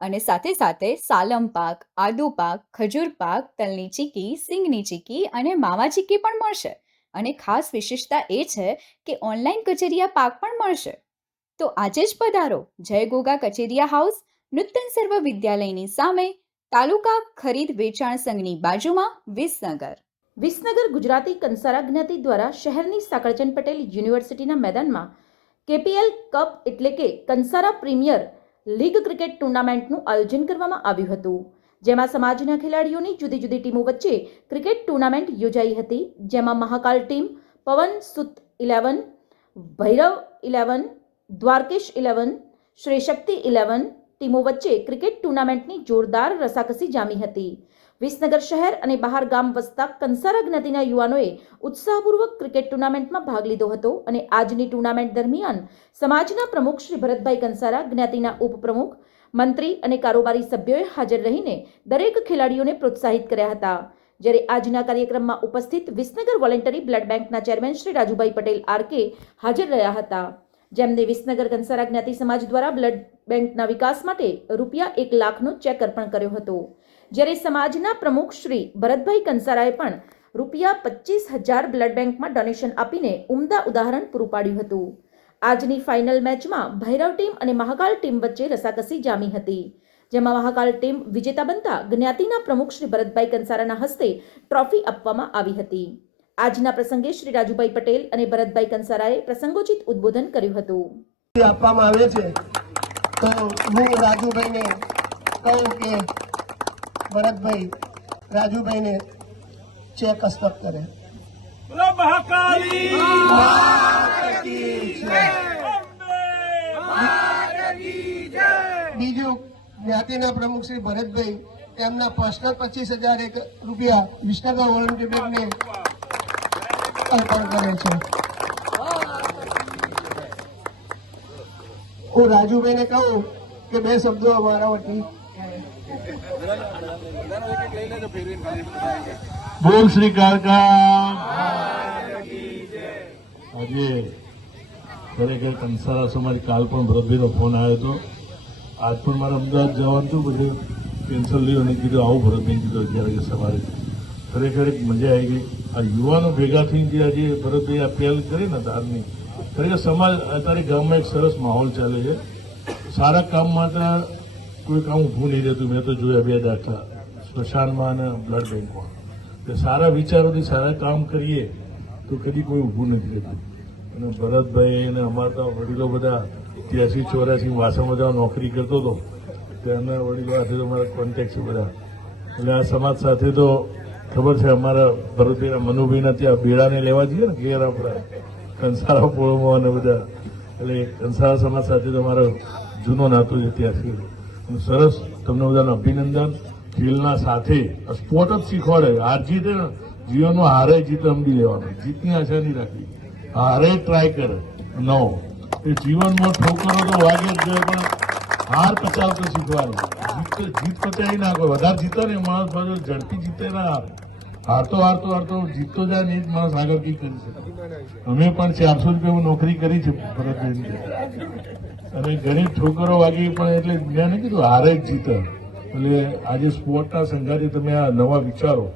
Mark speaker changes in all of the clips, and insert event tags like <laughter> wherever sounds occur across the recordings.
Speaker 1: અને સાથે સાથે સાલમ પાક, આદુ પાક, ખજૂર પાક, તલની ચીકી, સિંગની ચીકી અને માવા ચીકી પણ મળશે. અને ખાસ વિશેષતા એ છે કે ઓનલાઈન કચેરિયા પાક પણ મળશે. તો આજે જ પધારો. જય ગોગા કચેરિયા હાઉસ, નૂતન સર્વ વિદ્યાલયની સામે, તાલુકા ખરીદ વેચાણ સંઘની બાજુમાં વિસનગર.
Speaker 2: વિસનગર ગુજરાતી કંસારા જ્ઞાતિ દ્વારા શહેરની સાકળચંદ પટેલ યુનિવર્સિટીના મેદાનમાં કેપીએલ કપ એટલે કે કંસારા પ્રીમિયર લીગ ક્રિકેટ ટુર્નામેન્ટનું આયોજન કરવામાં આવ્યું હતું, જેમાં સમાજના ખેલાડીઓની જુદી જુદી ટીમો વચ્ચે ક્રિકેટ ટુર્નામેન્ટ યોજાઈ હતી, જેમાં Mahakal team Pavan Sut eleven, Bhairav eleven, Dwarkesh eleven Shreshakti eleven ટીમો વચ્ચે ક્રિકેટ ટુર્નામેન્ટની જોરદાર રસાકસી જામી હતી. વિસનગર શહેર અને બહાર ગામ વસતા કંસારા જ્ઞાતિના યુવાનોએ ઉત્સાહપૂર્વક ક્રિકેટ ટુર્નામેન્ટમાં ભાગ લીધો હતો અને આજની ટુર્નામેન્ટ દરમિયાન સમાજના પ્રમુખ શ્રી ભરતભાઈ કંસારા, જ્ઞાતિના ઉપપ્રમુખ, મંત્રી અને કારોબારી સભ્યોએ હાજર રહીને દરેક ખેલાડીઓને પ્રોત્સાહિત કર્યા હતા. જ્યારે આજના કાર્યક્રમમાં ઉપસ્થિત વિસનગર વોલેન્ટરી બ્લડ બેંકના chairman Shri Rajubhai Patel R K હાજર રહ્યા હતા. જેમને વિસનગર કંસારા જ્ઞાતિ સમાજ દ્વારા બ્લડ બેંકના વિકાસ માટે રૂપિયા એક લાખનો ચેક અર્પણ કર્યો હતો. જ્યારે સમાજના પ્રમુખ શ્રી ભરતભાઈ કંસારાએ પણ રૂપિયા પચીસ હજાર બ્લડ બેંકમાં ડોનેશન આપીને ઉમદા ઉદાહરણ પૂરું પાડ્યું હતું. આજની ફાઇનલ મેચમાં ભૈરવ ટીમ અને મહાકાલ ટીમ વચ્ચે રસાકસી જામી હતી. જેમાં મહાકાલ ટીમ વિજેતા બનતા જ્ઞાતિના પ્રમુખ શ્રી ભરતભાઈ કંસારાના હસ્તે ટ્રોફી આપવામાં આવી હતી. આજના પ્રસંગે શ્રી રાજુભાઈ પટેલ અને ભરતભાઈ કંસારાએ પ્રસંગોચિત ઉદ્બોધન કર્યું હતું.
Speaker 3: આપવામાં આવે છે. તો હું રાજુભાઈને કહું કે ભરતભાઈ રાજુભાઈને ચેક હસ્તક કરે. બીજું જ્ઞાતિના પ્રમુખ શ્રી ભરતભાઈ એમના પર્સનલ પચીસ હજાર એક રૂપિયા વિસનગર વોલન્ટિયર બેંકને અર્પણ કરે છે. હું રાજુભાઈને કહું કે બે શબ્દો અમારા વતી
Speaker 4: બોલ શ્રી કાળકા આજે ખરેખર કંસારા સમાજ કાલ પણ ભરતભાઈનો ફોન આવ્યો હતો. આજ પણ મારે અમદાવાદ જવાનું હતું, બધું કેન્સલ લીધું અને કીધું આવું ભરતભાઈ કીધું અત્યારે સવારે. ખરેખર એક મજા આવી ગઈ. આ યુવાનો ભેગા થઈને જે આજે ભરતભાઈ આ પહેલ કરી ને ધારની, ખરેખર સમાજ, અત્યારે ગામમાં એક સરસ માહોલ ચાલે છે. સારા કામ માટે કોઈ કામ ઊભું નહીં રહેતું. મેં તો જોયા બે દાખલા. સ્મશાનમાં અને બ્લડ બેંકમાં. કે સારા વિચારોથી સારા કામ કરીએ તો કદી કોઈ ઊભું નથી રહેતું. અને ભરતભાઈ અને અમારા વડીલો બધા ત્યાંસી ચોરાસી વાસણમાં જવા નોકરી કરતો હતો. તેના વડીલો સાથે તો મારા કોન્ટેક્ટ છે બધા. એટલે આ સમાજ સાથે તો ખબર છે અમારા ભરતભાઈના મનુભાઈના ત્યાં બેડાને લેવા જઈએ ને, ઘેર આપણા. કંસારા પોળમાં અને બધા. એટલે કંસારા સમાજ સાથે તો મારો જૂનો નાતો છે ત્યાંથી સરસ તમને બધાને અભિનંદન. ખેલના સાથે સ્પોર્ટ જ શીખવાડે. હાર જીતે ને જીવનમાં હારે જીતે સમજી લેવાનું. જીતની આશા નહીં રાખવી. હારે ટ્રાય કરે. નો એ જીવનમાં ઠોકરો તો વાગે જ જાય, પણ હાર પચાવતો શીખવાનું. જીત જીત પચાવી નાખો વધારે જીતે ને માણસ પાછો ઝડપી જીતે ના હાર. હારતો હારતો હારતો જીતતો જાય ને જ માણસ આગળ કઈ કરી શકે. અમે પણ ચારસો રૂપિયા નોકરી કરી છે ભરતભાઈની અને ઘણી ઠોકરો વાગી પણ એટલે મેં નહીં કીધું હારે જ જીતે. એટલે આજે સ્પોર્ટના સંઘાથી તમે આ નવા વિચારો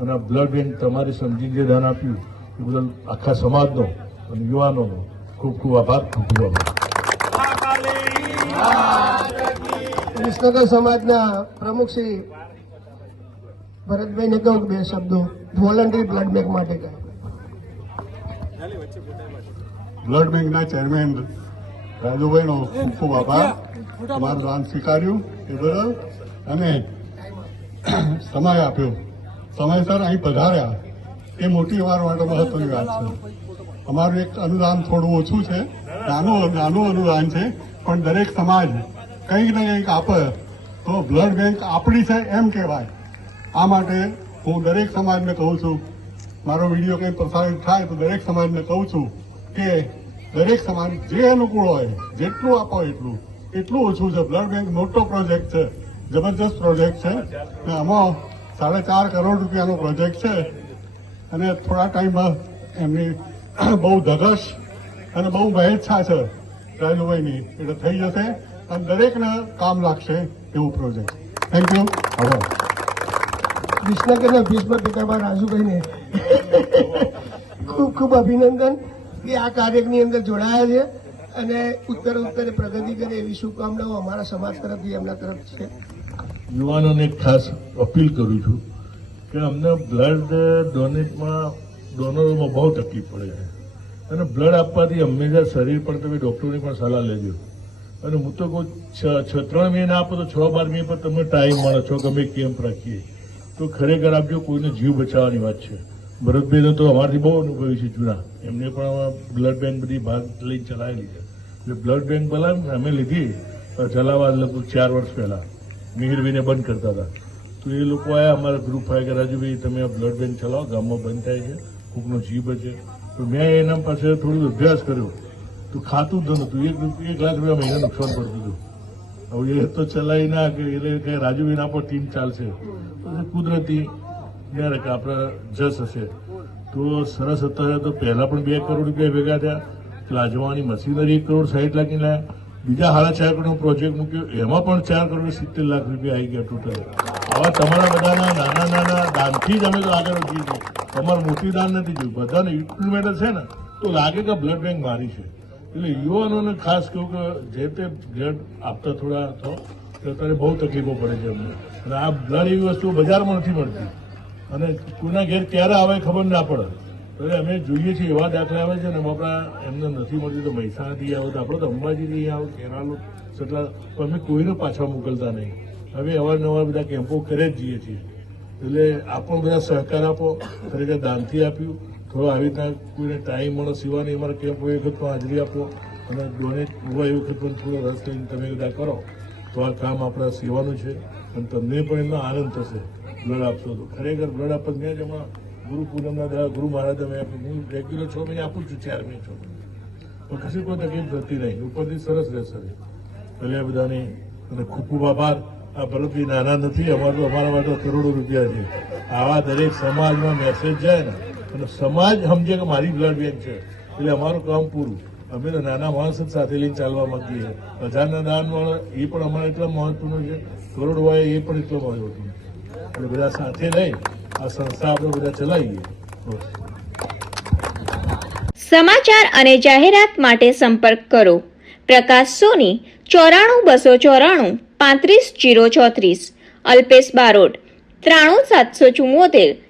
Speaker 4: અને આ બ્લડ બેંક તમારી સમજીને જે દાન આપ્યું એ બદલ આખા સમાજનો અને યુવાનોનો ખૂબ ખૂબ આભાર ખૂબ ખૂબ આભાર.
Speaker 3: વિસનગર સમાજના પ્રમુખ શ્રી ભરતભાઈને કહું કહો બે શબ્દો. વોલન્ટરી બ્લડ બેંક માટે કહે.
Speaker 5: બ્લડ બેંકના ચેરમેન રાજુભાઈનો ખૂબ ખૂબ આભાર. તમારું દાન સ્વીકાર્યું. એ બરાબર. અને સમય આપ્યો. સમયસર અહીં પધાર્યા. એ મોટી વાર માટે મહત્વની વાત છે. અમારું એક અનુદાન થોડું ઓછું છે. નાનું નાનું અનુદાન છે. પણ દરેક સમાજ કંઈક ને કંઈક આપે. તો બ્લડ બેંક આપણી છે એમ કહેવાય. આ માટે હું દરેક સમાજને કહું છું, મારો વીડિયો કંઈ પ્રસારિત થાય તો દરેક સમાજને કહું છું કે દરેક સમાજ જે અનુકૂળ હોય, જેટલું આપો એટલું. એટલું ઓછું છે. બ્લડ બેંક મોટો પ્રોજેક્ટ છે. જબરજસ્ત પ્રોજેક્ટ છે. ને આમાં સાડા ચાર કરોડ રૂપિયાનો પ્રોજેક્ટ છે. અને થોડા ટાઈમમાં એમની <coughs> બહુ ધગશ અને બહુ મહેચ્છા છે રાજુભાઈની એટલે થઈ જશે. અને દરેકને કામ લાગશે એવું પ્રોજેક્ટ. થેન્ક યુ આભાર.
Speaker 3: વિસનગરના ભીષ્મ પિતામહ રાજુભાઈને ખૂબ ખૂબ અભિનંદન કે આ કાર્યક્રમની અંદર જોડાયા છે અને ઉત્તર ઉત્તરે પ્રગતિ કરે એવી શુભકામનાઓ અમારા સમાજ તરફથી, એમના તરફ છે.
Speaker 4: યુવાનોને ખાસ અપીલ કરું છું કે અમને બ્લડ ડોનેટમાં ડોનરોમાં બહુ તકલીફ પડે છે. અને બ્લડ આપવાથી હંમેશા શરીર પર તમે ડૉક્ટરની પણ સલાહ લેજો. અને હું તો કહું છ ત્રણ મહિના આપો તો છ, બાર મહિના પર તમે ટાઈમ મળો, છો ગમે કેમ્પ રાખીએ. તો ખરેખર આપજો, કોઈને જીવ બચાવવાની વાત છે. ભરતભાઈ તો અમારાથી બહુ અનુભવી છે જૂના. એમને પણ બ્લડ બેંક બધી ભાગ લઈને ચલાવેલી છે. એટલે બ્લડ બેંક ભલા અમે લીધી ચલાવવા લગભગ ચાર વર્ષ પહેલા. મિહિરભાઈને બંધ કરતા હતા. તો એ લોકો આવ્યા અમારા ગ્રુપ આવ્યા કે, રાજુભાઈ, તમે આ બ્લડ બેંક ચલાવો, ગામમાં બંધ થાય છે, કોકનો જીવ બચે. તો મેં એના પાસે થોડું અભ્યાસ કર્યો. તો ખાતું જ નહોતું. એક લાખ રૂપિયા મહિના નુકસાન પડતું હતું. હવે એ તો ચલાવી ના કે એટલે કે રાજુભાઈના પર ટીમ ચાલશે. કુદરતી ક્યારેક આપણે જસ હશે. તો સરસ અત્યારે તો પહેલા પણ બે કરોડ રૂપિયા ભેગા થયા. પ્લાઝમાની મશીનરી એક કરોડ સાઠ લાખની લાયા. બીજા સાડા ચાર કરોડનો પ્રોજેક્ટ મૂક્યો. એમાં પણ ચાર કરોડ સિત્તેર લાખ રૂપિયા આવી ગયા ટોટલ આવા તમારા બધાના નાના નાના દાનથી જ અમે તો આગળ વધીએ છીએ. તમારું મોટી દાન નથી જોયું બધાને ઇન્ક્રીમેન્ટ છે ને. તો લાગે કે બ્લડ બેંક મારી છે. એટલે યુવાનોને ખાસ કહું કે જે તે ગ્રેડ આપતા થોડા હતો અત્યારે બહુ તકલીફો પડે છે અમને. અને આ બ્લડ એવી વસ્તુ બજારમાં નથી મળતી. અને કોઈના ઘેર ક્યારે આવે ખબર ના પડે. એટલે અમે જોઈએ છીએ એવા દાખલા આવે છે ને આપણા એમને નથી મળતી તો મહેસાણાથી આવે, તો આપણે તો અંબાજીથી આવે, કેરાલો એટલા પણ અમે કોઈને પાછા મોકલતા નહીં. હવે અવારનવાર બધા કેમ્પો કરે જ જઈએ છીએ. એટલે આપણો બધા સહકાર આપો, ખરેખર દાનથી આપ્યું. થોડો આવી રીતના કોઈને ટાઈમ મળે સિવાયની અમારા કેમ્પ હોય એ વખત પણ હાજરી આપો અને ડોનેટ હોય એ વખત પણ થોડો રસ લઈને તમે બધા કરો. તો આ કામ આપણા સેવાનું છે અને તમને પણ એમનો આનંદ થશે. બ્લડ આપશો તો. ખરેખર બ્લડ આપવા મેં જ હમણાં ગુરુ પૂનમના દ્વારા ગુરુ મહારાજ અમે આપ્યું હું રેગ્યુલર છ મહિને આપું છું, ચાર મહિને છ મહિને. પણ કશી કોઈ તકલીફ થતી નહીં. ઉપરથી સરસ રહેશે. એટલે આ બધાને અને ખૂબ ખૂબ આભાર. આ ભરતભાઈ નાના નથી, અમારું અમારા માટે કરોડો રૂપિયા છે. આવા દરેક સમાજમાં મેસેજ જાય ને અને સમાજ સમજે કે મારી બ્લડ બેંક છે. એટલે અમારું કામ પૂરું. અમે તો નાના માણસ જ સાથે લઈને ચાલવા માંગીએ છીએ. હજારના દાન વાળા એ પણ અમારે એટલા મહત્વનું છે. કરોડ હોય એ પણ એટલો મહત્વનું એટલે બધા સાથે લઈ આ સંસ્થા આપણે બધા ચલાવીએ.
Speaker 6: સમાચાર અને જાહેરાત માટે સંપર્ક કરો. પ્રકાશ સોની, ચોરાણું બસો ચોરાણું, પાંત્રીસ જીરો ચોત્રીસ. અલ્પેશ બારોટ, ત્રાણું સાતસો ચુમ્મોતેર.